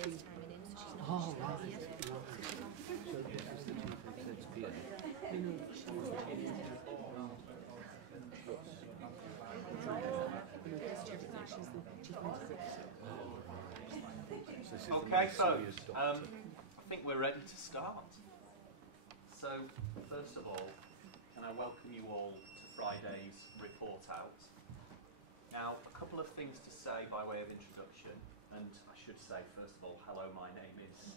Oh, right. Okay, so I think we're ready to start. So, first of all, can I welcome you all to Friday's report out. Now, a couple of things to say by way of introduction, and I should say, first of all, hello, my name is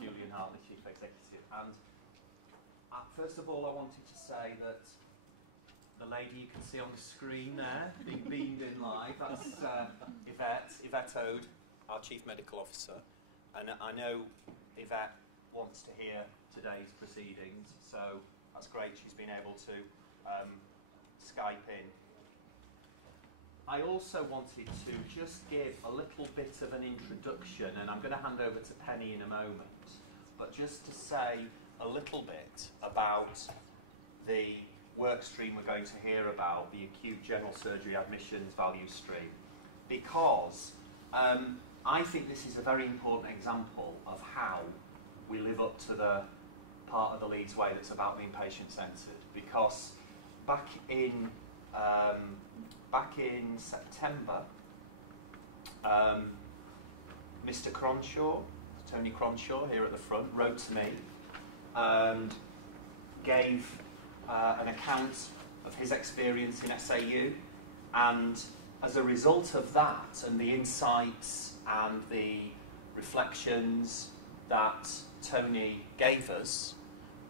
Julian Hartley, Chief Executive, and first of all, I wanted to say that the lady you can see on the screen there, being beamed in live, that's Yvette Ode, our Chief Medical Officer, and I know Yvette wants to hear today's proceedings, so that's great, she's been able to Skype in. I also wanted to just give a little bit of an introduction, and I'm going to hand over to Penny in a moment, but just to say a little bit about the work stream we're going to hear about, the acute general surgery admissions value stream, because I think this is a very important example of how we live up to the part of the Leeds way that's about being patient-centred. Because back in September, Mr. Cronshaw, Tony Cronshaw here at the front, wrote to me and gave an account of his experience in SAU, and as a result of that and the insights and the reflections that Tony gave us,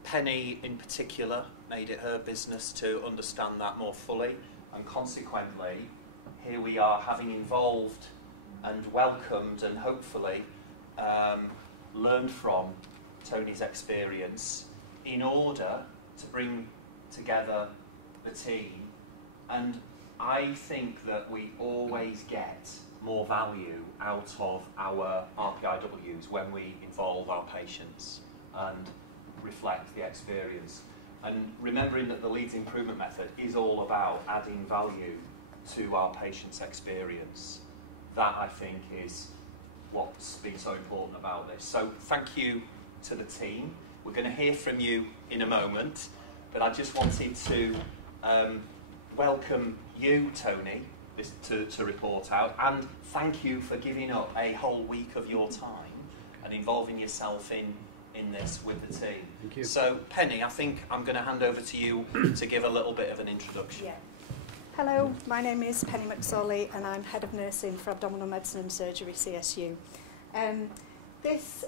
Penny in particular made it her business to understand that more fully, and consequently here we are having involved and welcomed and hopefully learned from Tony's experience in order to bring together the team. And I think that we always get more value out of our RPIWs when we involve our patients and reflect the experience. And remembering that the Leeds Improvement Method is all about adding value to our patients' experience. That, I think, is what's been so important about this. So thank you to the team. We're going to hear from you in a moment, but I just wanted to welcome you, Tony, to report out, and thank you for giving up a whole week of your time and involving yourself in this with the team. Thank you. So, Penny, I think I'm going to hand over to you to give a little bit of an introduction. Yeah. Hello, my name is Penny McSorley and I'm Head of Nursing for Abdominal Medicine and Surgery, CSU. This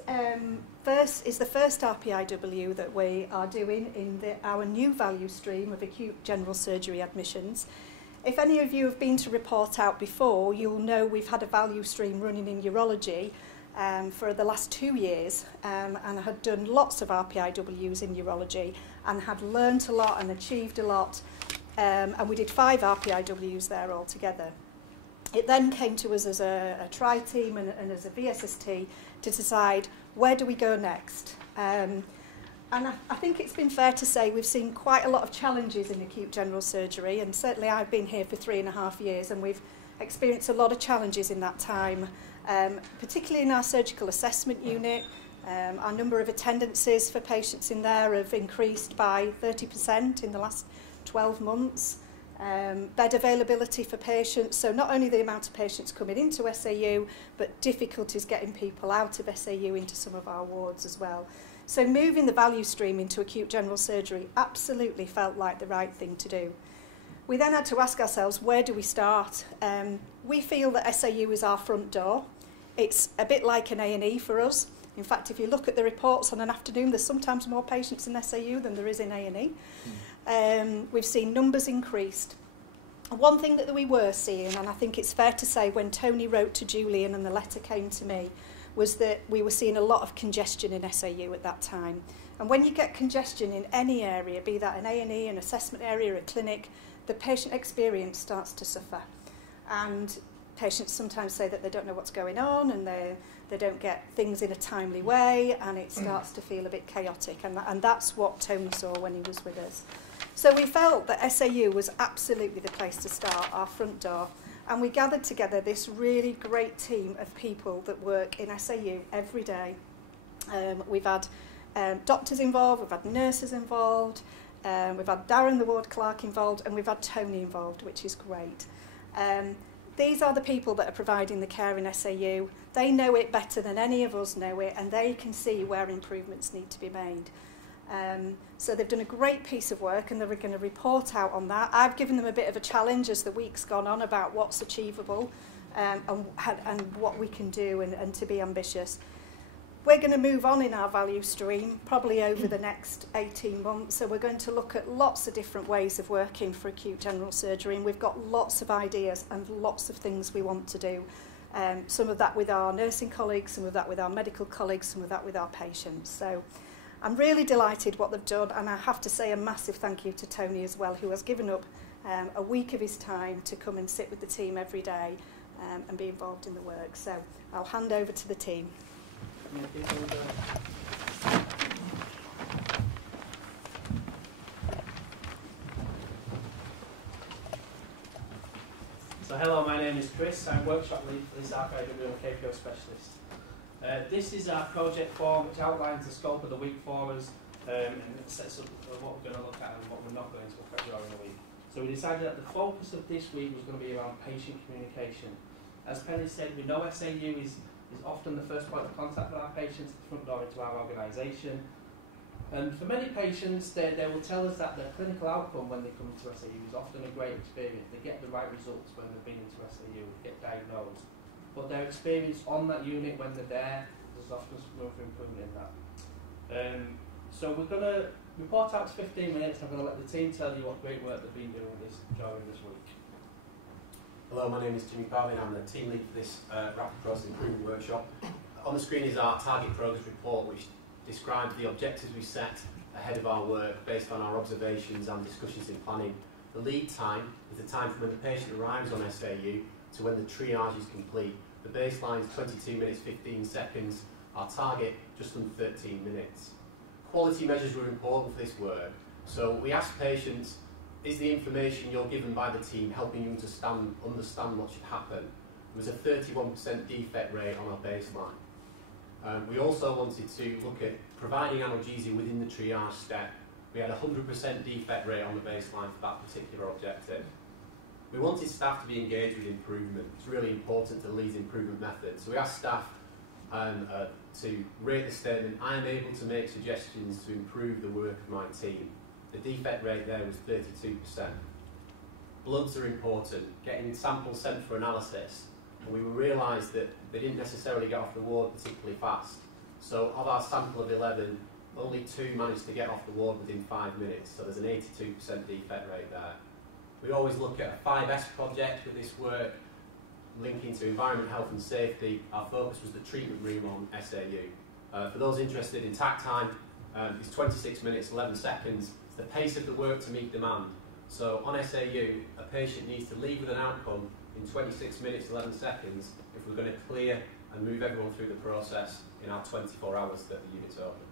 is the first RPIW that we are doing in our new value stream of acute general surgery admissions. If any of you have been to report out before, you'll know we've had a value stream running in urology for the last 2 years, and had done lots of RPIWs in urology and had learnt a lot and achieved a lot, and we did 5 RPIWs there altogether. It then came to us as a tri-team and as a VSST to decide where do we go next. And I think it's been fair to say we've seen quite a lot of challenges in acute general surgery, and certainly I've been here for 3.5 years and we've experienced a lot of challenges in that time, particularly in our surgical assessment unit. Our number of attendances for patients in there have increased by 30% in the last 12 months. Bed availability for patients, so not only the amount of patients coming into SAU, but difficulties getting people out of SAU into some of our wards as well. So moving the value stream into acute general surgery absolutely felt like the right thing to do. We then had to ask ourselves, where do we start? We feel that SAU is our front door. It's a bit like an A&E for us. In fact, if you look at the reports on an afternoon, there's sometimes more patients in SAU than there is in A&E. We've seen numbers increased. One thing that we were seeing, and I think it's fair to say when Tony wrote to Julian and the letter came to me, was that we were seeing a lot of congestion in SAU at that time. And when you get congestion in any area, be that an A&E, an assessment area, a clinic, the patient experience starts to suffer. And patients sometimes say that they don't know what's going on and they don't get things in a timely way, and it starts to feel a bit chaotic. And that's what Tony saw when he was with us. So we felt that SAU was absolutely the place to start, our front door. And we gathered together this really great team of people that work in SAU every day. We've had doctors involved, we've had nurses involved, we've had Darren, the ward clerk, involved, and we've had Tony involved, which is great. These are the people that are providing the care in SAU. They know it better than any of us know it, and they can see where improvements need to be made. So they've done a great piece of work, and they're going to report out on that. I've given them a bit of a challenge as the week's gone on about what's achievable and what we can do, and to be ambitious. We're going to move on in our value stream probably over the next 18 months. So we're going to look at lots of different ways of working for acute general surgery, and we've got lots of ideas and lots of things we want to do. Some of that with our nursing colleagues, some of that with our medical colleagues, some of that with our patients. So I'm really delighted what they've done, and I have to say a massive thank you to Tony as well, who has given up a week of his time to come and sit with the team every day and be involved in the work. So I'll hand over to the team. So hello, my name is Chris. I'm workshop lead for this RKW and KPO specialist. This is our project form, which outlines the scope of the week for us and sets up what we're going to look at and what we're not going to look at during the week. So we decided that the focus of this week was going to be around patient communication. As Penny said, we know SAU is often the first point of contact for our patients, the front door into our organisation. And for many patients, they will tell us that their clinical outcome when they come into SAU is often a great experience. They get the right results when they've been into SAU, get diagnosed. But their experience on that unit when they're there, there's often some room for improvement in that. So we're going to report out to 15 minutes. I'm going to let the team tell you what great work they've been doing during this week. Hello, my name is Jimmy Parvin. I'm the team lead for this Rapid Process Improvement Workshop. On the screen is our target progress report, which describes the objectives we set ahead of our work based on our observations and discussions in planning. The lead time is the time from when the patient arrives on SAU to when the triage is complete. The baseline is 22 minutes 15 seconds. Our target just under 13 minutes. Quality measures were important for this work. So we asked patients, is the information you're given by the team helping you understand what should happen? There was a 31% defect rate on our baseline. We also wanted to look at providing analgesia within the triage step. We had a 100% defect rate on the baseline for that particular objective. We wanted staff to be engaged with improvement. It's really important to Leeds improvement method. So we asked staff to rate the statement, I am able to make suggestions to improve the work of my team. The defect rate there was 32%. Bloods are important, getting samples sent for analysis, and we realised that they didn't necessarily get off the ward particularly fast. So of our sample of 11, only 2 managed to get off the ward within 5 minutes, so there's an 82% defect rate there. We always look at a 5S project with this work, linking to environment, health and safety. Our focus was the treatment room on SAU. For those interested in tack time, it's 26 minutes 11 seconds. It's the pace of the work to meet demand. So on SAU, a patient needs to leave with an outcome in 26 minutes 11 seconds if we're going to clear and move everyone through the process in our 24 hours that the unit's open.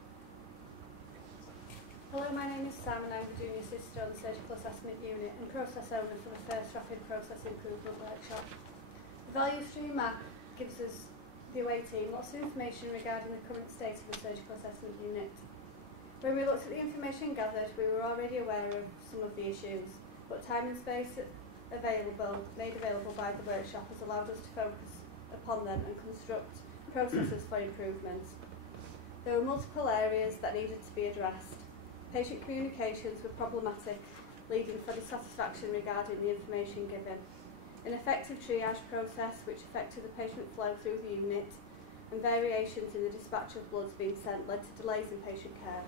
Hello, my name is Sam and I'm the Junior Sister on the Surgical Assessment Unit and Process Owner for the first Rapid Process Improvement Workshop. The Value Stream map gives us, the away team, lots of information regarding the current state of the Surgical Assessment Unit. When we looked at the information gathered, we were already aware of some of the issues, but time and space made available by the workshop has allowed us to focus upon them and construct processes for improvement. There were multiple areas that needed to be addressed. Patient communications were problematic, leading for dissatisfaction regarding the information given. An effective triage process which affected the patient flow through the unit, and variations in the dispatch of bloods being sent led to delays in patient care.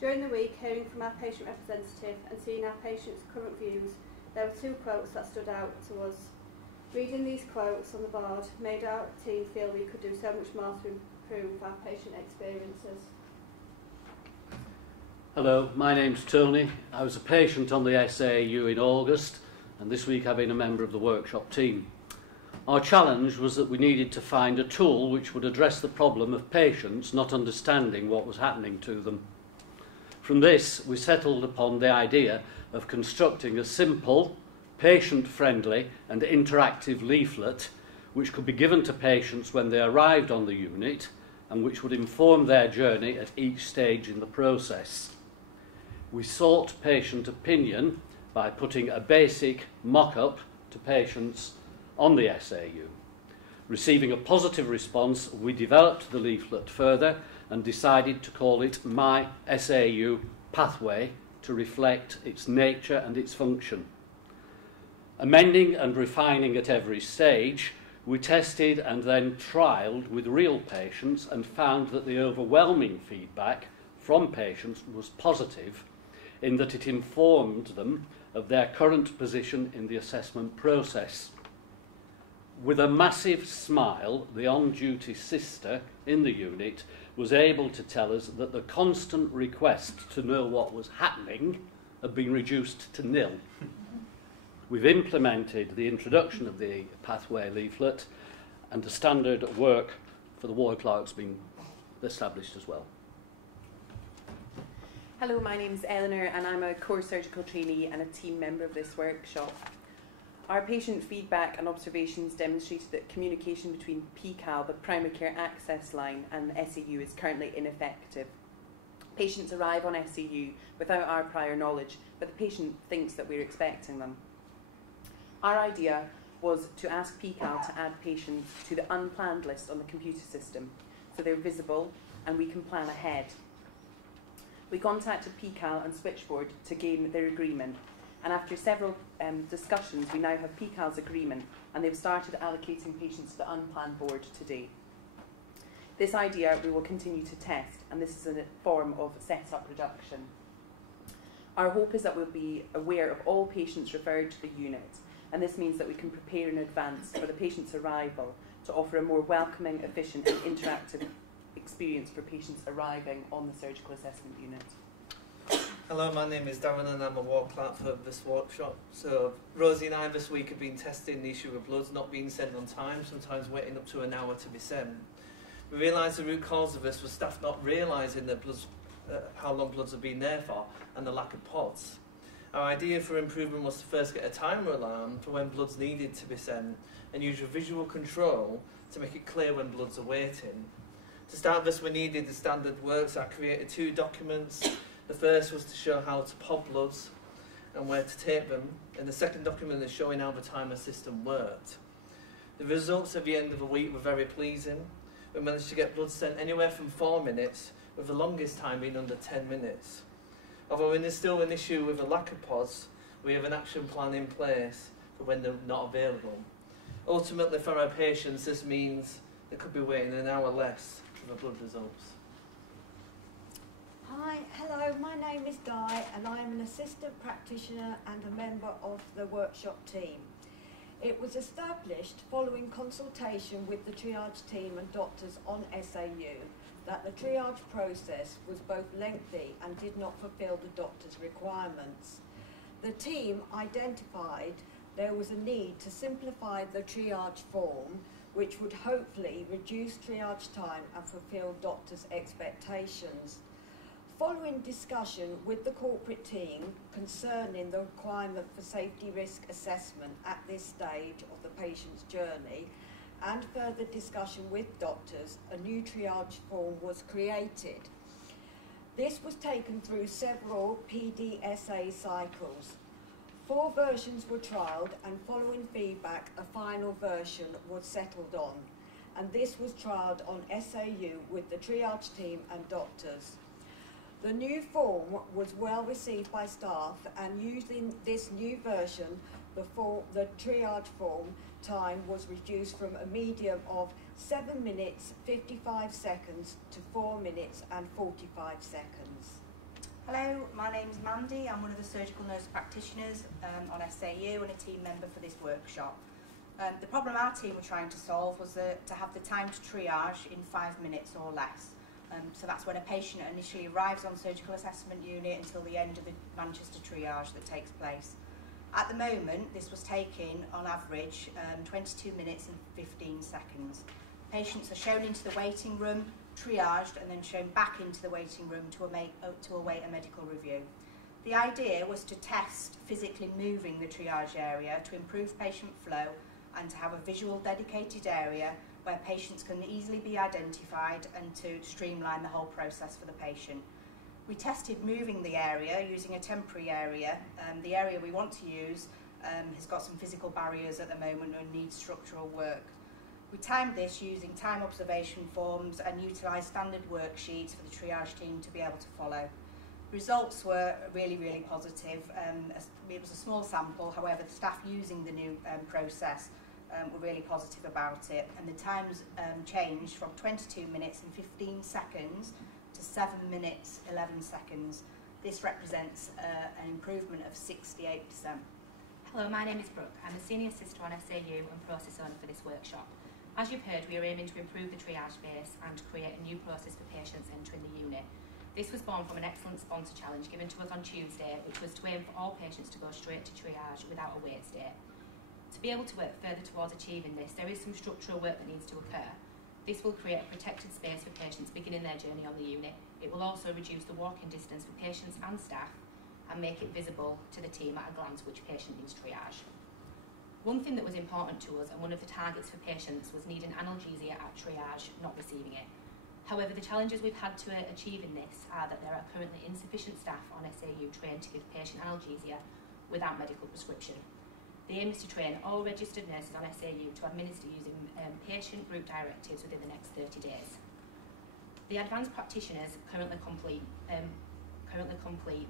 During the week, hearing from our patient representative and seeing our patients' current views, there were 2 quotes that stood out to us. Reading these quotes on the board made our team feel we could do so much more to improve our patient experiences. Hello, my name's Tony. I was a patient on the SAU in August, and this week I've been a member of the workshop team. Our challenge was that we needed to find a tool which would address the problem of patients not understanding what was happening to them. From this, we settled upon the idea of constructing a simple patient-friendly and interactive leaflet which could be given to patients when they arrived on the unit and which would inform their journey at each stage in the process. We sought patient opinion by putting a basic mock-up to patients on the SAU. Receiving a positive response, we developed the leaflet further and decided to call it My SAU Pathway to reflect its nature and its function. Amending and refining at every stage, we tested and then trialled with real patients and found that the overwhelming feedback from patients was positive in that it informed them of their current position in the assessment process. With a massive smile, the on-duty sister in the unit was able to tell us that the constant request to know what was happening had been reduced to nil. We've implemented the introduction of the pathway leaflet, and the standard work for the ward clerks been established as well. Hello, my name's Eleanor and I'm a core surgical trainee and a team member of this workshop. Our patient feedback and observations demonstrated that communication between PCAL, the primary care access line, and the SAU is currently ineffective. Patients arrive on SAU without our prior knowledge, but the patient thinks that we're expecting them. Our idea was to ask PCAL to add patients to the unplanned list on the computer system, so they're visible and we can plan ahead. We contacted PCAL and Switchboard to gain their agreement, and after several discussions we now have PCAL's agreement and they've started allocating patients to the unplanned board today. This idea we will continue to test, and this is a form of setup reduction. Our hope is that we'll be aware of all patients referred to the unit, and this means that we can prepare in advance for the patient's arrival to offer a more welcoming, efficient and interactive experience for patients arriving on the surgical assessment unit. Hello, my name is Darren and I'm a ward clerk for this workshop. So Rosie and I this week have been testing the issue of bloods not being sent on time, sometimes waiting up to an hour to be sent. We realised the root cause of this was staff not realising that bloods, how long bloods have been there for, and the lack of pods. Our idea for improvement was to first get a timer alarm for when bloods needed to be sent and use your visual control to make it clear when bloods are waiting. To start this, we needed the standard work, so I created 2 documents. The first was to show how to pod bloods and where to take them, and the second document is showing how the timer system worked. The results at the end of the week were very pleasing. We managed to get bloods sent anywhere from 4 minutes, with the longest time being under 10 minutes. Although there is still an issue with a lack of pods, we have an action plan in place for when they're not available. Ultimately, for our patients, this means they could be waiting an hour less for the blood results. Hi, hello, my name is Di and I'm an assistant practitioner and a member of the workshop team. It was established following consultation with the triage team and doctors on SAU that the triage process was both lengthy and did not fulfil the doctor's requirements. The team identified there was a need to simplify the triage form, which would hopefully reduce triage time and fulfil doctors' expectations. Following discussion with the corporate team concerning the requirement for safety risk assessment at this stage of the patient's journey, and further discussion with doctors, a new triage form was created. This was taken through several PDSA cycles. 4 versions were trialled, and following feedback, a final version was settled on. And this was trialled on SAU with the triage team and doctors. The new form was well received by staff, and using this new version, the triage form time was reduced from a medium of 7 minutes 55 seconds to 4 minutes and 45 seconds. Hello, my name's Mandy. I'm one of the surgical nurse practitioners on SAU and a team member for this workshop. The problem our team were trying to solve was to have the time to triage in 5 minutes or less. So that's when a patient initially arrives on surgical assessment unit until the end of the Manchester triage that takes place. At the moment, this was taking, on average, 22 minutes and 15 seconds. Patients are shown into the waiting room, triaged, and then shown back into the waiting room to await a medical review. The idea was to test physically moving the triage area to improve patient flow and to have a visual dedicated area where patients can easily be identified and to streamline the whole process for the patient. We tested moving the area using a temporary area. The area we want to use has got some physical barriers at the moment and needs structural work. We timed this using time observation forms and utilised standard worksheets for the triage team to be able to follow. Results were really positive. It was a small sample, however the staff using the new process were really positive about it, and the times changed from 22 minutes and 15 seconds to 7 minutes 11 seconds. This represents an improvement of 68%. Hello, my name is Brooke. I'm a senior sister on SAU and process owner for this workshop. As you've heard, we are aiming to improve the triage space and create a new process for patients entering the unit. This was born from an excellent sponsor challenge given to us on Tuesday, which was to aim for all patients to go straight to triage without a wait state. To be able to work further towards achieving this, there is some structural work that needs to occur. This will create a protected space for patients beginning their journey on the unit. It will also reduce the walking distance for patients and staff and make it visible to the team at a glance which patient needs triage. One thing that was important to us and one of the targets for patients was needing analgesia at triage, not receiving it. However, the challenges we've had to achieve in this are that there are currently insufficient staff on SAU trained to give patient analgesia without medical prescription. The aim is to train all registered nurses on SAU to administer using patient group directives within the next 30 days. The advanced practitioners currently complete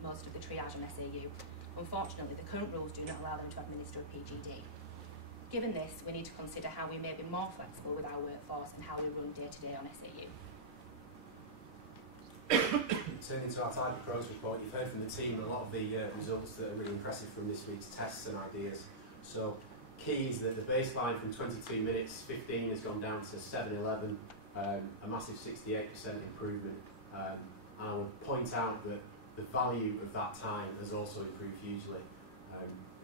most of the triage on SAU. Unfortunately, the current rules do not allow them to administer a PGD. Given this, we need to consider how we may be more flexible with our workforce and how we run day-to-day on SAU. Turning to our target progress report, you've heard from the team a lot of the results that are really impressive from this week's tests and ideas. So, key is that the baseline from 22 minutes 15 has gone down to 7:11, a massive 68% improvement. And I will point out that the value of that time has also improved hugely.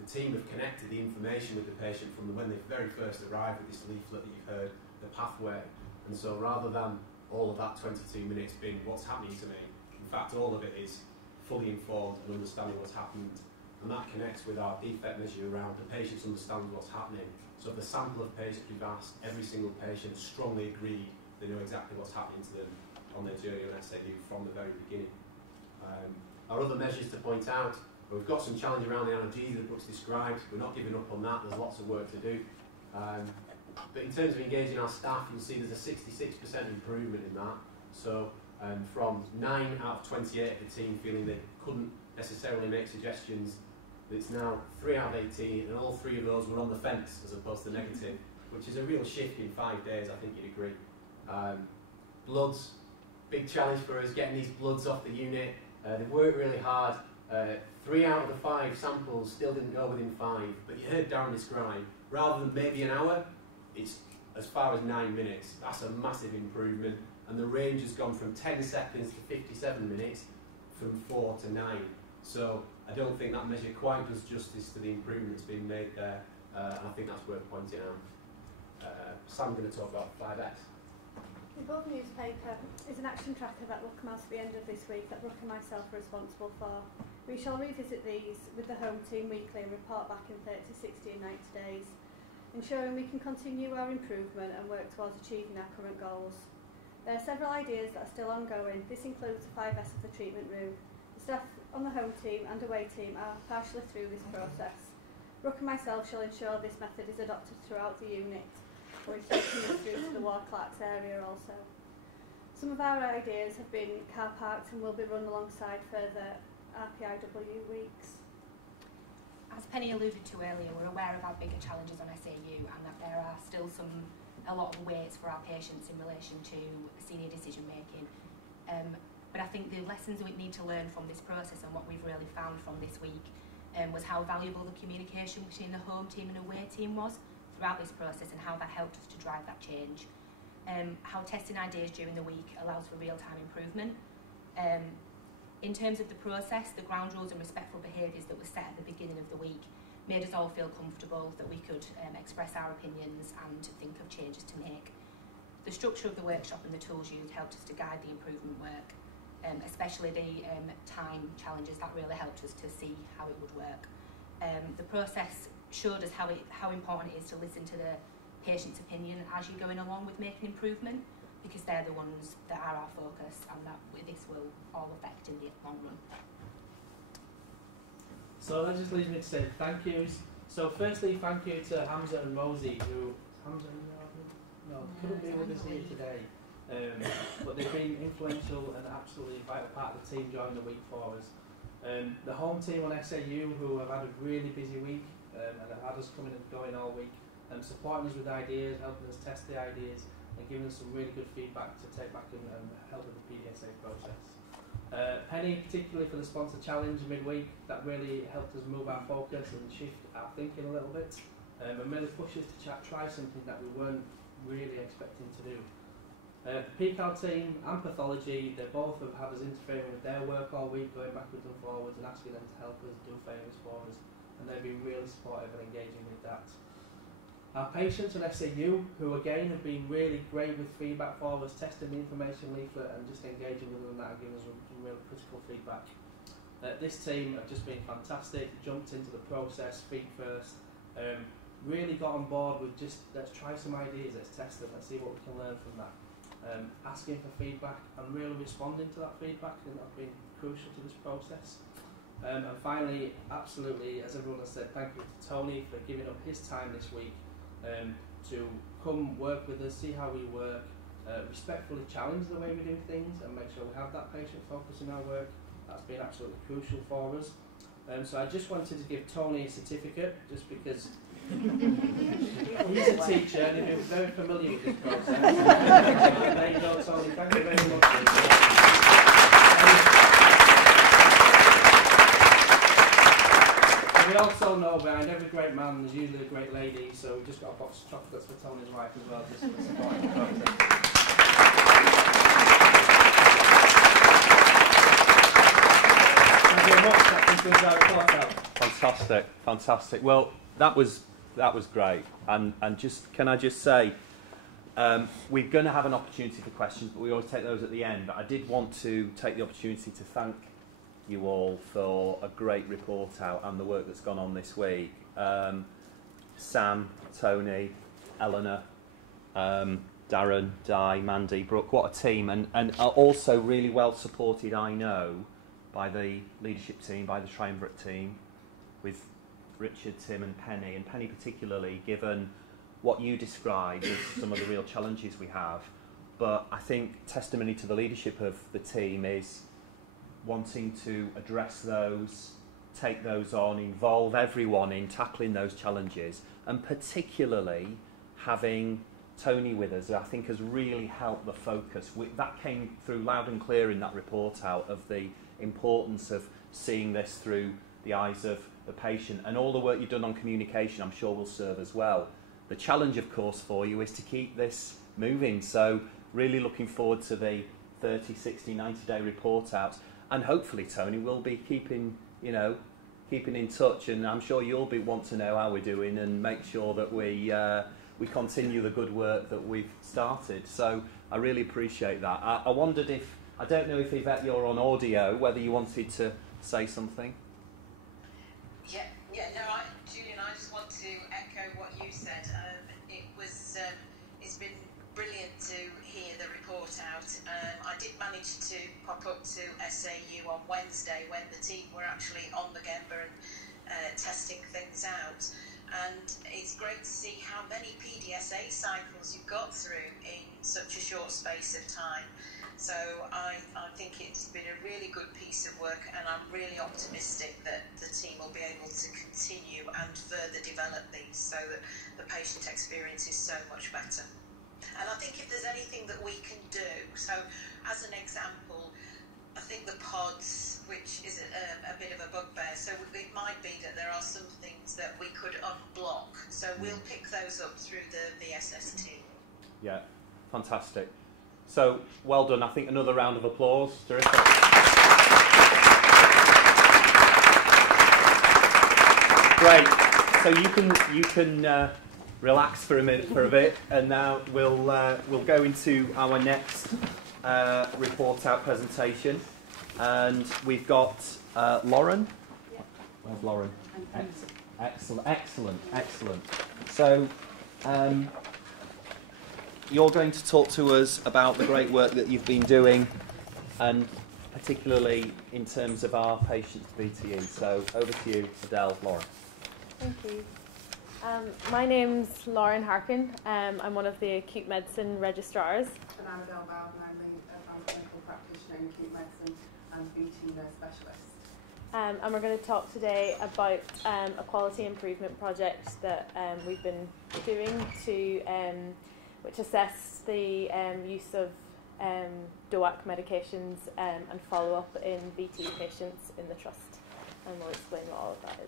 The team have connected the information with the patient from when they very first arrived with this leaflet that you've heard, the pathway. And so rather than all of that 22 minutes being what's happening to me, in fact all of it is fully informed and understanding what's happened. And that connects with our defect measure around the patients understand what's happening. So of the sample of patients we've asked, every single patient strongly agreed they know exactly what's happening to them on their journey on SAU from the very beginning. Our other measures to point out, we've got some challenge around the analgesia that Brooks described. We're not giving up on that, there's lots of work to do. But in terms of engaging our staff, you'll see there's a 66% improvement in that. So from 9 out of 28 of the team feeling they couldn't necessarily make suggestions, it's now 3 out of 18, and all 3 of those were on the fence as opposed to negative, which is a real shift in 5 days, I think you'd agree. Bloods, big challenge for us, getting these bloods off the unit. They've worked really hard. 3 out of the 5 samples still didn't go within 5, but you heard Darren describe, rather than maybe an hour, it's as far as 9 minutes. That's a massive improvement, and the range has gone from 10 seconds to 57 minutes, from 4 to 9. So I don't think that measure quite does justice to the improvement that's been made there, and I think that's worth pointing out. Sam's going to talk about 5X. The above newspaper is an action tracker that will come out at the end of this week that Brooke and myself are responsible for. We shall revisit these with the home team weekly and report back in 30, 60 and 90 days, ensuring we can continue our improvement and work towards achieving our current goals. There are several ideas that are still ongoing. This includes the 5S of the treatment room. The staff on the home team and away team are partially through this process. Brooke and myself shall ensure this method is adopted throughout the unit, which continues through to the Ward Clerks area also. Some of our ideas have been car parked and will be run alongside further RPIW weeks. As Penny alluded to earlier, we're aware of our bigger challenges on SAU and that there are still a lot of waits for our patients in relation to senior decision making. But I think the lessons we need to learn from this process and what we've really found from this week was how valuable the communication between the home team and away team was throughout this process and how that helped us to drive that change. How testing ideas during the week allows for real-time improvement. In terms of the process, the ground rules and respectful behaviours that were set at the beginning of the week made us all feel comfortable that we could express our opinions and think of changes to make. The structure of the workshop and the tools used helped us to guide the improvement work, especially the time challenges that really helped us to see how it would work. The process showed us how important it is to listen to the patient's opinion as you're going along with making improvement, because they're the ones that are our focus, and that this will all affect in the long run. So that just leaves me to say thank yous. So firstly, thank you to Hamza and Rosie, who couldn't be with us here today. But they've been influential and absolutely vital part of the team during the week for us. The home team on SAU, who have had a really busy week and have had us coming and going all week, supporting us with ideas, helping us test the ideas, and giving us some really good feedback to take back and help with the PDSA process. Penny, particularly for the sponsor challenge midweek, that really helped us move our focus and shift our thinking a little bit, and really push us to try something that we weren't really expecting to do. The PCAL team and pathology, they both have had us interfering with their work all week, going backwards and forwards and asking them to help us do favours for us, and they've been really supportive and engaging with that. Our patients at SAU, who again have been really great with feedback for us, testing the information leaflet and just engaging with them, and that and giving us some real critical feedback. This team have just been fantastic, jumped into the process, feet first, really got on board with just, let's try some ideas, let's test them, let's see what we can learn from that. Asking for feedback and really responding to that feedback, and that's been crucial to this process. And finally, absolutely, as everyone has said, thank you to Tony for giving up his time this week to come work with us, see how we work, respectfully challenge the way we do things and make sure we have that patient focus in our work. That's been absolutely crucial for us. So I just wanted to give Tony a certificate, just because he's a teacher and he's been very familiar with this process. There you go, Tony, thank you very much. We also know behind every great man there's usually a great lady, so we've just got a box of chocolates for Tony's wife as well, just for supporting the process. Thank you very much. That concludes our report out. Fantastic, fantastic. Well, that was great. And just can I just say, we're going to have an opportunity for questions, but we always take those at the end. But I did want to take the opportunity to thank you all for a great report out and the work that's gone on this week. Sam, Tony, Eleanor, Darren, Di, Mandy, Brooke, what a team, and also really well supported, I know, by the leadership team, by the triumvirate team, with Richard, Tim and Penny particularly, given what you described as some of the real challenges we have. But I think testimony to the leadership of the team is wanting to address those, take those on, involve everyone in tackling those challenges, and particularly having Tony with us, I think has really helped the focus. That came through loud and clear in that report out of the importance of seeing this through the eyes of the patient, and all the work you've done on communication I'm sure will serve as well. The challenge of course for you is to keep this moving, so really looking forward to the 30, 60, 90-day report outs. And hopefully, Tony, we'll be keeping in touch, and I'm sure you'll want to know how we're doing and make sure that we continue the good work that we've started. So I really appreciate that. I wondered if, I don't know if Yvette, you're on audio, whether you wanted to say something. Julian, I just want to echo what you said. It's been brilliant to hear the report out. I did manage to pop up to SAU on Wednesday when the team were actually on the Gemba and testing things out. And it's great to see how many PDSA cycles you've got through in such a short space of time. So I think it's been a really good piece of work, and I'm really optimistic that the team will be able to continue and further develop these so that the patient experience is so much better. And I think if there's anything that we can do, so as an example, I think the pods, which is a bit of a bugbear, so it might be that there are some things that we could unblock. So we'll pick those up through the VSS team. Yeah, fantastic. So well done. I think another round of applause. Terrific. Great. So you can relax for a bit, and now we'll go into our next report out presentation, and we've got Lauren. Where's Lauren? Excellent. So, you're going to talk to us about the great work that you've been doing, and particularly in terms of our patients' VTE. So, over to you, Adele, Lauren. Thank you. My name's Lauren Harkin. I'm one of the acute medicine registrars. And I'm Adele Bow, and I'm the advanced clinical practitioner in acute medicine and VT nurse specialist. And we're going to talk today about a quality improvement project that we've been doing to which assess the use of DOAC medications and follow-up in VT patients in the trust. And we'll explain what all of that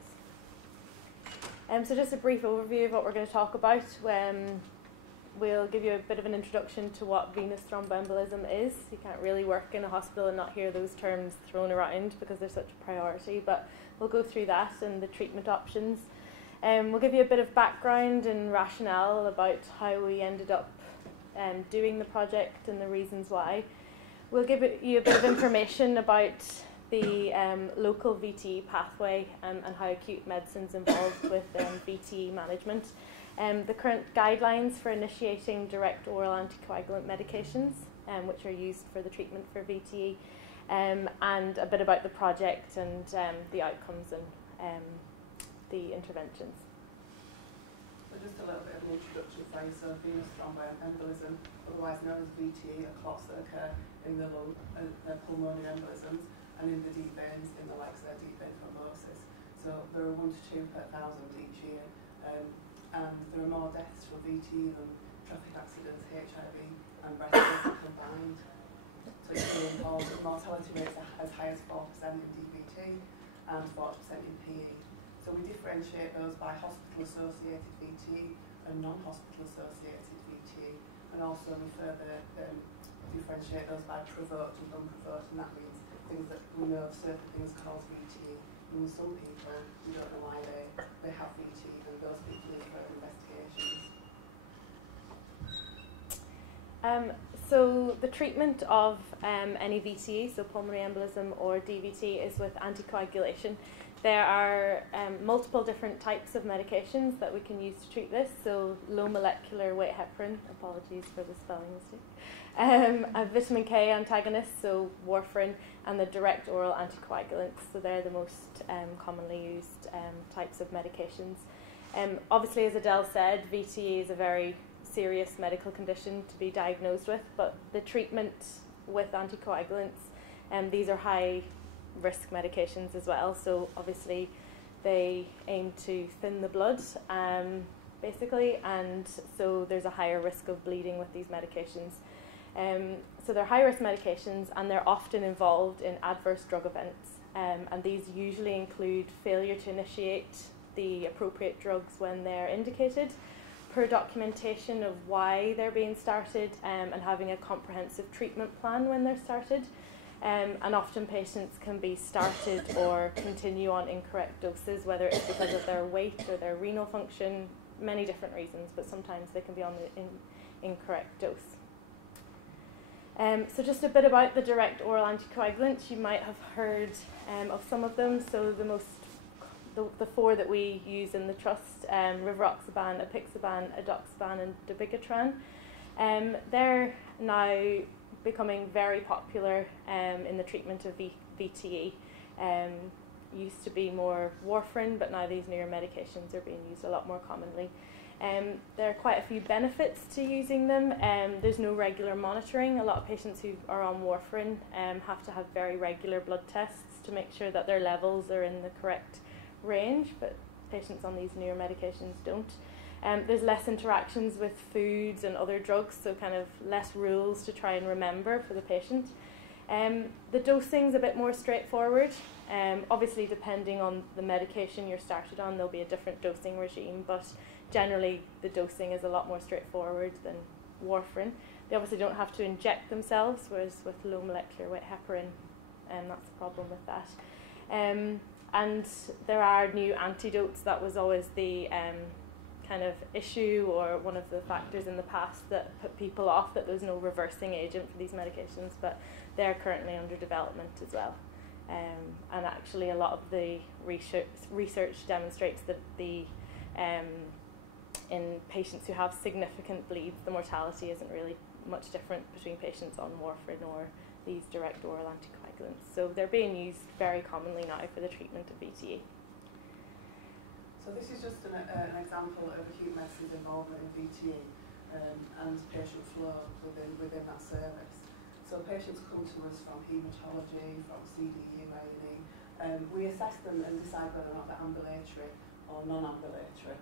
is. So just a brief overview of what we're going to talk about. We'll give you a bit of an introduction to what venous thromboembolism is. You can't really work in a hospital and not hear those terms thrown around because they're such a priority, but we'll go through that and the treatment options. We'll give you a bit of background and rationale about how we ended up doing the project and the reasons why. We'll give you a bit of information about the local VTE pathway and how acute medicine's involved with VTE management. The current guidelines for initiating direct oral anticoagulant medications, which are used for the treatment for VTE, and a bit about the project and the outcomes and the interventions. So just a little bit of an introduction phase. So venous thromboembolism, otherwise known as VTE, are clots that occur in the lung, pulmonary embolisms, and in the deep veins in the legs, they're deep vein thrombosis. So there are 1 to 2 per 1,000 each year. And there are more deaths from VT than traffic accidents, HIV and breast cancer combined. So you can involve mortality rates as high as 4% in DVT and 40% in PE. So we differentiate those by hospital-associated VT and non-hospital associated VT, and also we further differentiate those by provoked and unprovoked, and that means things that we know of certain things cause VT. And with some people, we don't know why they have VT, and those people need further investigations. So the treatment of any VTE, so pulmonary embolism or DVT, is with anticoagulation. There are multiple different types of medications that we can use to treat this. So low molecular weight heparin, apologies for the spelling mistake, a vitamin K antagonist, so warfarin, and the direct oral anticoagulants. So they're the most commonly used types of medications. Obviously, as Adele said, VTE is a very serious medical condition to be diagnosed with, but the treatment with anticoagulants, these are high risk medications as well, so obviously they aim to thin the blood basically, and so there's a higher risk of bleeding with these medications. So they're high risk medications, and they're often involved in adverse drug events, and these usually include failure to initiate the appropriate drugs when they're indicated, poor documentation of why they're being started, and having a comprehensive treatment plan when they're started. And often patients can be started or continue on incorrect doses, whether it's because of their weight or their renal function, many different reasons, but sometimes they can be on the incorrect dose. So just a bit about the direct oral anticoagulants. You might have heard of some of them. So the 4 that we use in the trust, rivaroxaban, apixaban, edoxaban and dabigatran. They're now becoming very popular in the treatment of VTE. Used to be more warfarin, but now these newer medications are being used a lot more commonly. There are quite a few benefits to using them. There's no regular monitoring. A lot of patients who are on warfarin have to have very regular blood tests to make sure that their levels are in the correct range, but patients on these newer medications don't. There's less interactions with foods and other drugs, so kind of less rules to try and remember for the patient. The dosing's a bit more straightforward. Obviously, depending on the medication you're started on, there'll be a different dosing regime, but generally the dosing is a lot more straightforward than warfarin. They obviously don't have to inject themselves, whereas with low molecular weight heparin, that's the problem with that. And there are new antidotes. That was always the kind of issue, or one of the factors in the past that put people off, that there's no reversing agent for these medications, but they're currently under development as well. And actually a lot of the research demonstrates that in patients who have significant bleeds, the mortality isn't really much different between patients on warfarin or these direct oral anticoagulants. So they're being used very commonly now for the treatment of VTE. So this is just an example of acute medicine's involvement in VTE and patient flow within that service. So patients come to us from haematology, from CDU, A&E. We assess them and decide whether or not they're ambulatory or non-ambulatory.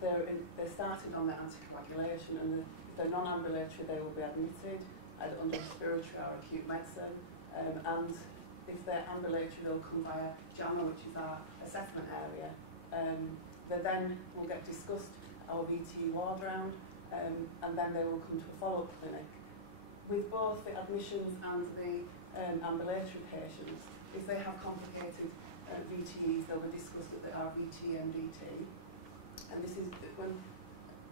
They're started on their anticoagulation, and if they're non-ambulatory, they will be admitted either under respiratory or acute medicine. And if they're ambulatory, they'll come via JAMA, which is our assessment area. They then will get discussed our VTE ward round, and then they will come to a follow-up clinic. With both the admissions and the ambulatory patients, if they have complicated VTEs, they'll be discussed at our VTE MDT. And this is when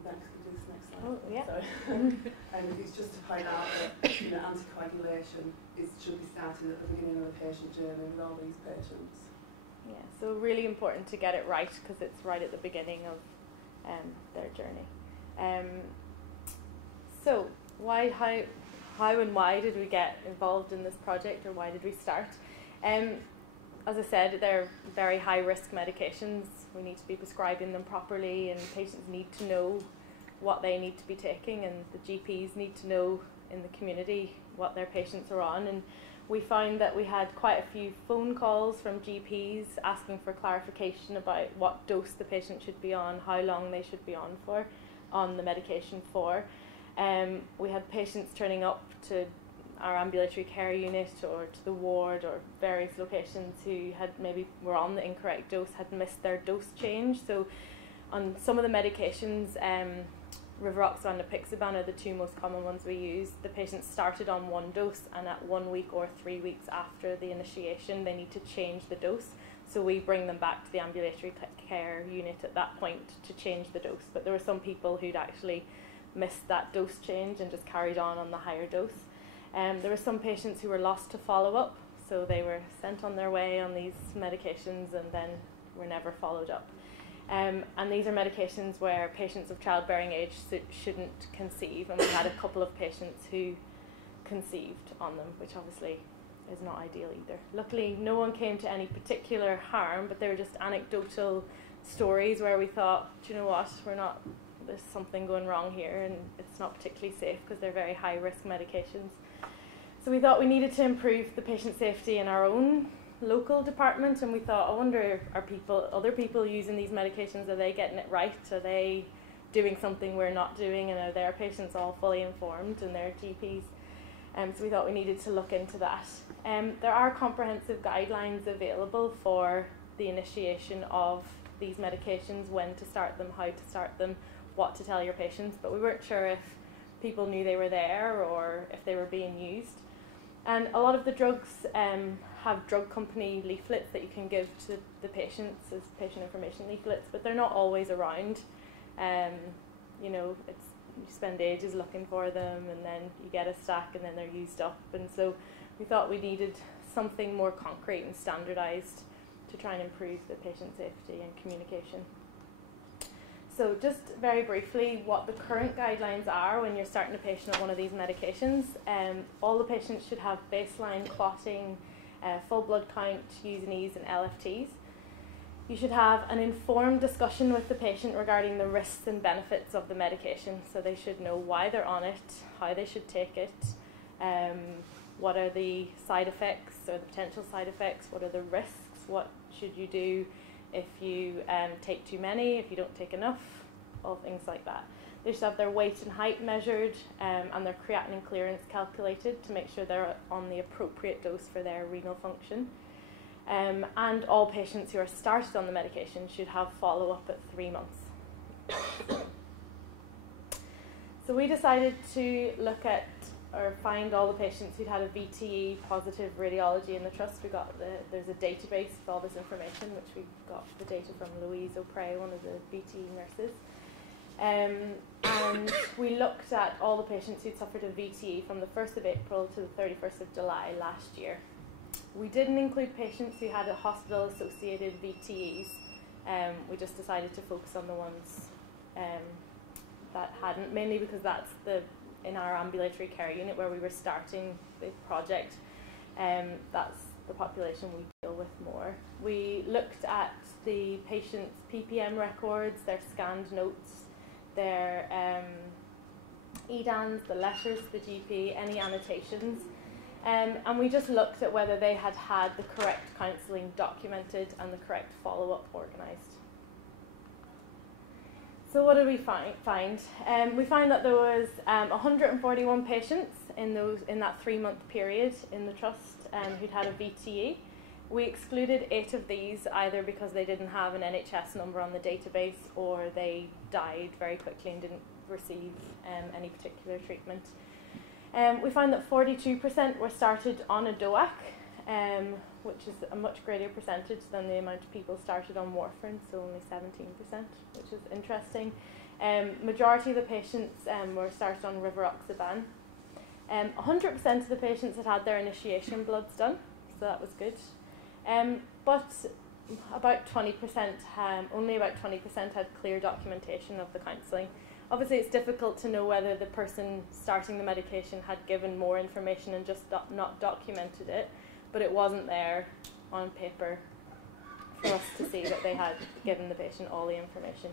next slide. Oh, yeah. Sorry. And it's just to point out that anticoagulation should be started at the beginning of the patient journey with all these patients. Yeah, so really important to get it right because it's right at the beginning of their journey. So how and why did we get involved in this project, or why did we start? As I said, they're very high risk medications. We need to be prescribing them properly, and patients need to know what they need to be taking, and the GPs need to know in the community what their patients are on. And we found that we had quite a few phone calls from GPs asking for clarification about what dose the patient should be on, how long they should be on the medication for. We had patients turning up to our ambulatory care unit or to the ward or various locations who had maybe were on the incorrect dose, had missed their dose change. So on some of the medications, Rivaroxaban and Apixaban are the two most common ones we use. The patients started on one dose, and at 1 week or 3 weeks after the initiation, they need to change the dose. So we bring them back to the ambulatory care unit at that point to change the dose. But there were some people who'd actually missed that dose change and just carried on the higher dose. There were some patients who were lost to follow-up, so they were sent on their way on these medications and then were never followed up. And these are medications where patients of childbearing age shouldn't conceive, and we had a couple of patients who conceived on them, which obviously is not ideal either. Luckily, no one came to any particular harm, but they were just anecdotal stories where we thought, do you know what, there's something going wrong here, and it's not particularly safe because they're very high-risk medications. So we thought we needed to improve the patient safety in our own local department, and we thought, I wonder, other people using these medications, are they getting it right? Are they doing something we're not doing, and are their patients all fully informed and their GPs? So we thought we needed to look into that. There are comprehensive guidelines available for the initiation of these medications, when to start them, how to start them, what to tell your patients, but we weren't sure if people knew they were there or if they were being used. And a lot of the drugs have drug company leaflets that you can give to the patients as patient information leaflets, but they're not always around. You spend ages looking for them, and then you get a stack and then they're used up. And so we thought we needed something more concrete and standardised to try and improve the patient safety and communication. So just very briefly, what the current guidelines are when you're starting a patient on one of these medications. All the patients should have baseline clotting, full blood count, U's and E's and LFTs. You should have an informed discussion with the patient regarding the risks and benefits of the medication. So they should know why they're on it, how they should take it, what are the side effects or the potential side effects, what are the risks, what should you do if you take too many, if you don't take enough, all things like that. They should have their weight and height measured and their creatinine clearance calculated to make sure they're on the appropriate dose for their renal function. And all patients who are started on the medication should have follow-up at 3 months. So we decided to look at or find all the patients who'd had a VTE positive radiology in the trust. There's a database with all this information, which we got the data from Louise O'Prey, one of the VTE nurses. And we looked at all the patients who'd suffered a VTE from the 1st of April to the 31st of July last year. We didn't include patients who had a hospital-associated VTEs. We just decided to focus on the ones that hadn't, mainly because that's in our ambulatory care unit where we were starting the project. That's the population we deal with more. We looked at the patients' PPM records, their scanned notes, their EDANs, the letters to the GP, any annotations. And we just looked at whether they had had the correct counselling documented and the correct follow-up organised. So what did we find? We found that there was 141 patients in that 3-month period in the trust who'd had a VTE. We excluded 8 of these either because they didn't have an NHS number on the database or they died very quickly and didn't receive any particular treatment. We found that 42% were started on a DOAC, which is a much greater percentage than the amount of people started on warfarin, so only 17%, which is interesting. Majority of the patients were started on rivaroxaban. 100% of the patients had their initiation bloods done, so that was good. But about 20%, only about 20% had clear documentation of the counselling. Obviously, it's difficult to know whether the person starting the medication had given more information and just not documented it, but it wasn't there on paper for us to see that they had given the patient all the information.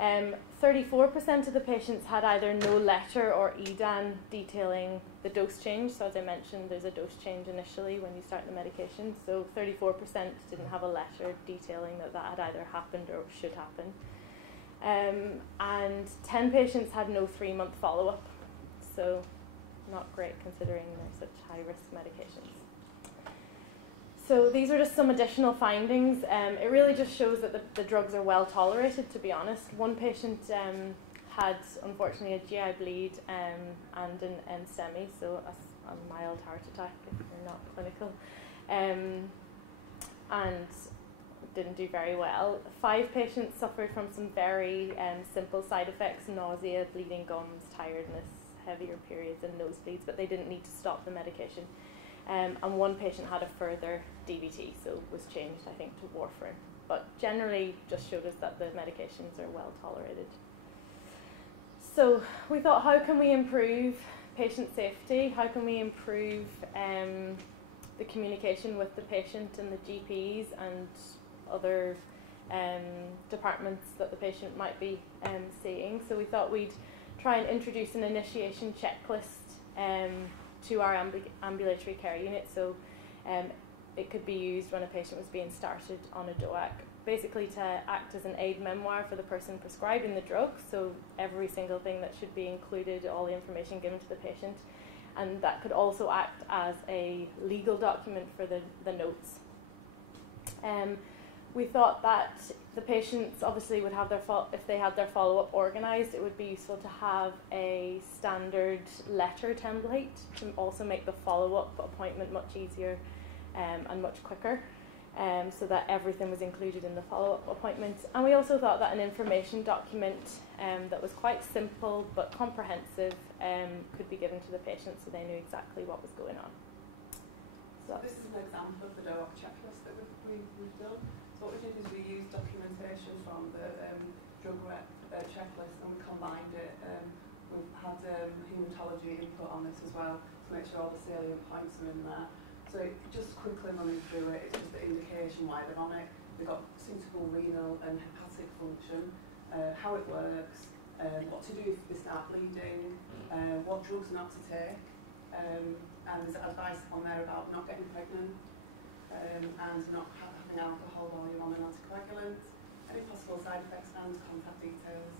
34% of the patients had either no letter or EDAN detailing the dose change. So as I mentioned, there's a dose change initially when you start the medication. So 34% didn't have a letter detailing that had either happened or should happen. And 10 patients had no 3-month follow-up. So not great considering they're such high-risk medications. So these are just some additional findings. It really just shows that the drugs are well tolerated, to be honest. One patient had, unfortunately, a GI bleed and an NSTEMI, so a mild heart attack if you're not clinical, and didn't do very well. 5 patients suffered from some very simple side effects: nausea, bleeding gums, tiredness, heavier periods, and nosebleeds, but they didn't need to stop the medication. And 1 patient had a further DVT, so was changed, I think, to warfarin. But generally just showed us that the medications are well tolerated. So we thought, how can we improve patient safety? How can we improve the communication with the patient and the GPs and other departments that the patient might be seeing? So we thought we'd try and introduce an initiation checklist to our ambulatory care unit. So it could be used when a patient was being started on a DOAC, basically to act as an aid memoir for the person prescribing the drug. So every single thing that should be included, all the information given to the patient. And that could also act as a legal document for the notes. We thought that the patients obviously would have if they had their follow-up organised, it would be useful to have a standard letter template to also make the follow-up appointment much easier and much quicker, so that everything was included in the follow-up appointment. And we also thought that an information document that was quite simple but comprehensive could be given to the patient so they knew exactly what was going on. So this is an example of the DOAC checklist that we've done. So what we did is we used documentation from the drug rep checklist, and we combined it. We've had haematology input on this as well to make sure all the salient points are in there. So just quickly running through it, it's just the indication why they're on it. They've got suitable renal and hepatic function, how it works, what to do if they start bleeding, what drugs not to take, and there's advice on there about not getting pregnant and not having alcohol while you're on an anticoagulant, any possible side effects and contact details.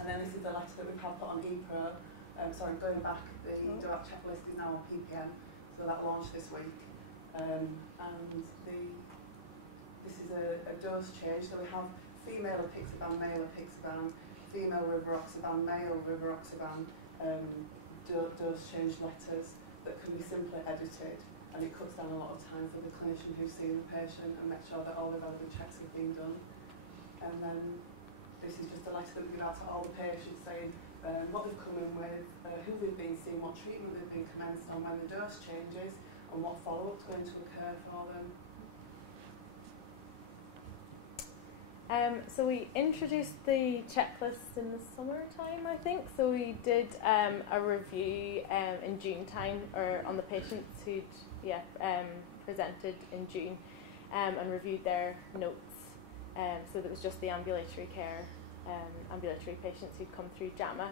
And then this is the letter that we've had put on ePro. Going back, the DOAC checklist is now on PPM, so that launched this week. This is a dose change, so we have female apixaban, male apixaban, female rivaroxaban, male rivaroxaban, dose change letters that can be simply edited, and it cuts down a lot of time for the clinician who's seeing the patient and make sure that all the relevant checks have been done. And then this is just a letter that we give out to all the patients saying, what they've come in with, who they've been seeing, what treatment they've been commenced on, when the dose changes, and what follow-up's going to occur for them. So we introduced the checklist in the summertime, I think. So we did a review in June time, or on the patients who'd presented in June, and reviewed their notes. So that was just the ambulatory care, ambulatory patients who'd come through JAMA.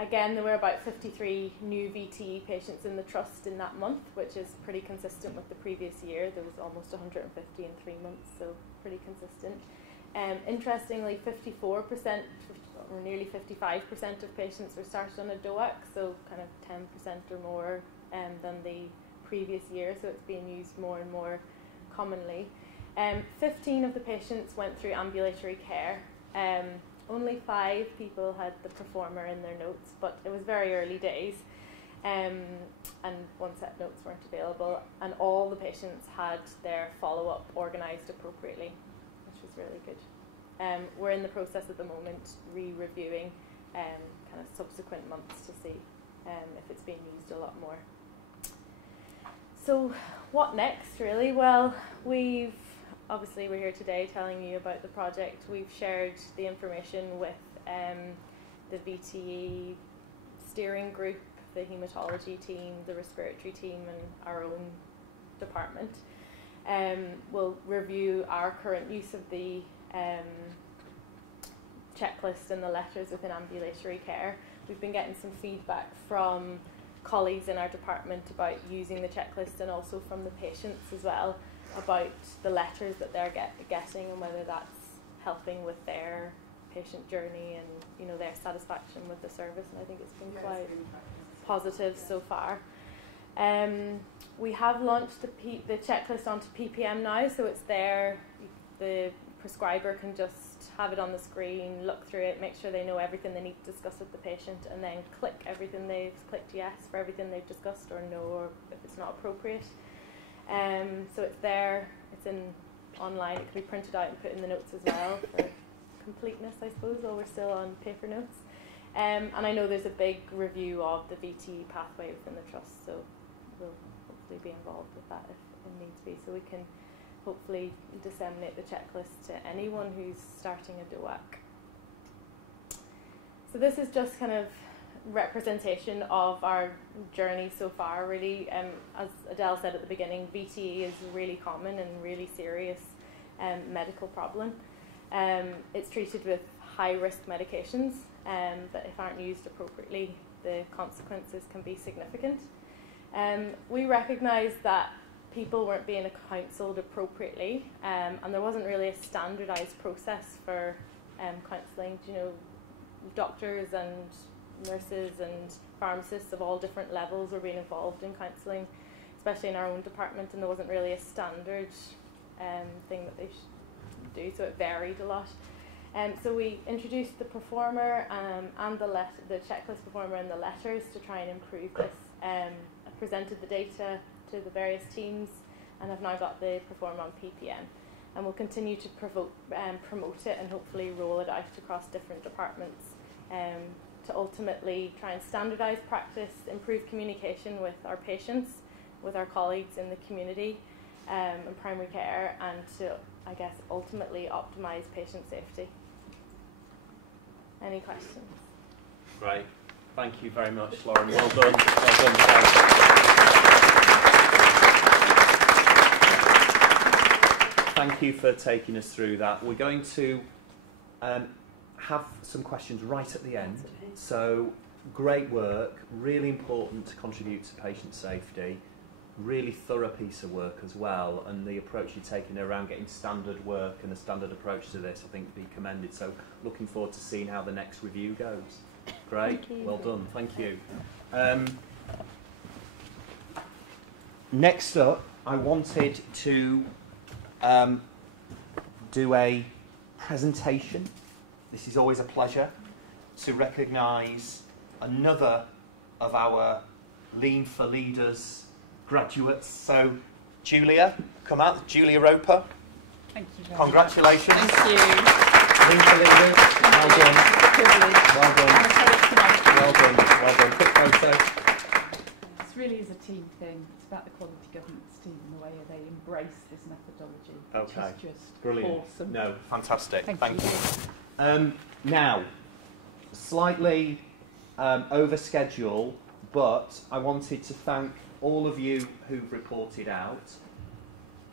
Again, there were about 53 new VTE patients in the trust in that month, which is pretty consistent with the previous year. There was almost 150 in 3 months, so pretty consistent. Interestingly, 54%, or nearly 55% of patients were started on a DOAC, so kind of 10% or more than the previous year, so it's being used more and more commonly. 15 of the patients went through ambulatory care. Only 5 people had the performer in their notes, but it was very early days, and one set of notes weren't available, and all the patients had their follow-up organised appropriately, which was really good. We're in the process at the moment re-reviewing kind of subsequent months to see if it's being used a lot more. So what next, really? Well, obviously we're here today telling you about the project. We've shared the information with the VTE steering group, the haematology team, the respiratory team, and our own department. We'll review our current use of the checklist and the letters within ambulatory care. We've been getting some feedback from colleagues in our department about using the checklist, and also from the patients as well, about the letters that they're getting and whether that's helping with their patient journey and their satisfaction with the service. And I think it's been quite positive so far. We have launched the checklist onto PPM now, so it's there. The prescriber can just have it on the screen, look through it, make sure they know everything they need to discuss with the patient, and then clicked yes for everything they've discussed, or no, or if it's not appropriate. So it's there, it's online, it can be printed out and put in the notes as well for completeness, I suppose, while we're still on paper notes. And I know there's a big review of the VTE pathway within the trust, so we'll hopefully be involved with that if it needs to be, so we can hopefully disseminate the checklist to anyone who's starting a DOAC. So this is just kind of representation of our journey so far, really. As Adele said at the beginning, VTE is really common and really serious medical problem. It's treated with high-risk medications that, if aren't used appropriately, the consequences can be significant. We recognised that people weren't being counselled appropriately, and there wasn't really a standardised process for counselling. Doctors and nurses and pharmacists of all different levels were being involved in counselling, especially in our own department, and there wasn't really a standard thing that they should do, so it varied a lot. So we introduced the performer and the checklist performer and the letters to try and improve this. I presented the data to the various teams and have now got the performer on PPM, and we'll continue to promote it and hopefully roll it out across different departments to ultimately try and standardise practice, improve communication with our patients, with our colleagues in the community and primary care, and to, I guess, ultimately optimise patient safety. Any questions? Great. Thank you very much, Lauren. Well done. Well done. Thank you for taking us through that. We're going to have some questions right at the end. So, great work, really important to contribute to patient safety, really thorough piece of work as well, and the approach you're taking around getting standard work and a standard approach to this, I think, be commended. So, looking forward to seeing how the next review goes. Great, well done, thank you. Next up, I wanted to do a presentation. This is always a pleasure to recognise another of our Lean for Leaders graduates. So, Julia, come out, Julia Roper. Thank you very Congratulations. much. Thank you. Quick photo. This really is a team thing. It's about the quality governance team and the way they embrace this methodology, which is just brilliant. Awesome. No, fantastic. Thank you. Now, slightly over schedule, but I wanted to thank all of you who've reported out.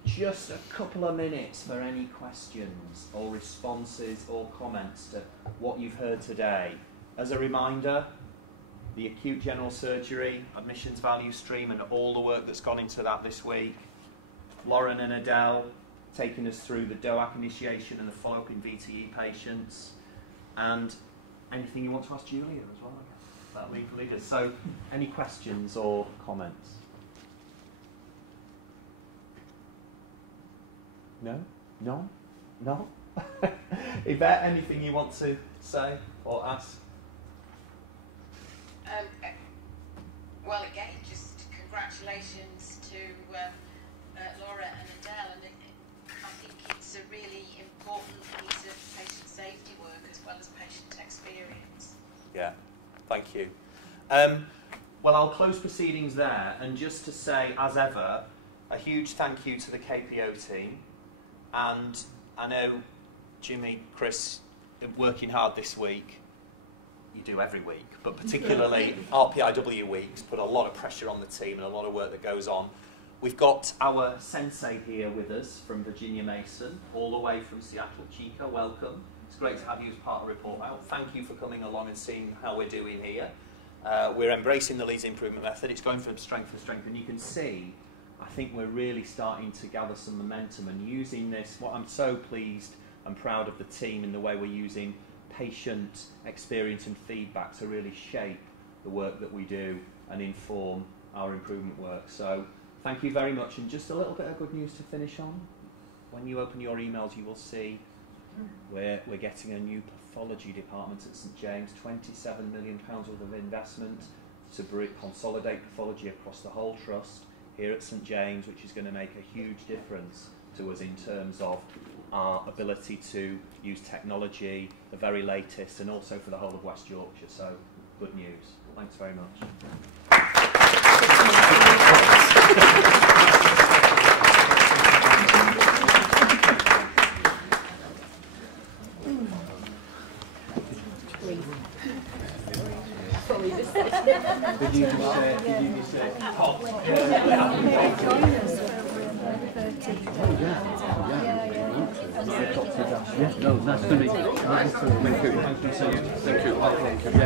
Just a couple of minutes for any questions or responses or comments to what you've heard today. As a reminder, the acute general surgery, admissions value stream and all the work that's gone into that this week. Lauren and Adele taking us through the DOAC initiation and the follow-up in VTE patients. And anything you want to ask Julia as well, I guess. That lead leaders. So, any questions or comments? No? No? No? Is there anything you want to say or ask? Well, again, just congratulations to Laura and Adele, and I think it's a really important piece of patient safety work as well as patient experience. Yeah, thank you. Well, I'll close proceedings there, and just to say, as ever, a huge thank you to the KPO team, and I know Jimmy, Chris, are working hard this week. You do every week, but particularly RPIW weeks put a lot of pressure on the team and a lot of work that goes on. We've got our sensei here with us from Virginia Mason, all the way from Seattle. Chica, welcome. It's great to have you as part of Report Out. Thank you for coming along and seeing how we're doing here. We're embracing the Leeds improvement method. It's going from strength to strength, and you can see, I think we're really starting to gather some momentum and using this. What I'm so pleased and proud of the team in the way we're using patient experience and feedback to really shape the work that we do and inform our improvement work. So thank you very much, and just a little bit of good news to finish on. When you open your emails, you will see we're getting a new pathology department at St James, £27 million worth of investment to consolidate pathology across the whole trust here at St James, which is going to make a huge difference to us in terms of our ability to use technology, the very latest, and also for the whole of West Yorkshire. So, good news. Thanks very much. Did you just say hot? No, nice to meet you. Thank you. Thank you.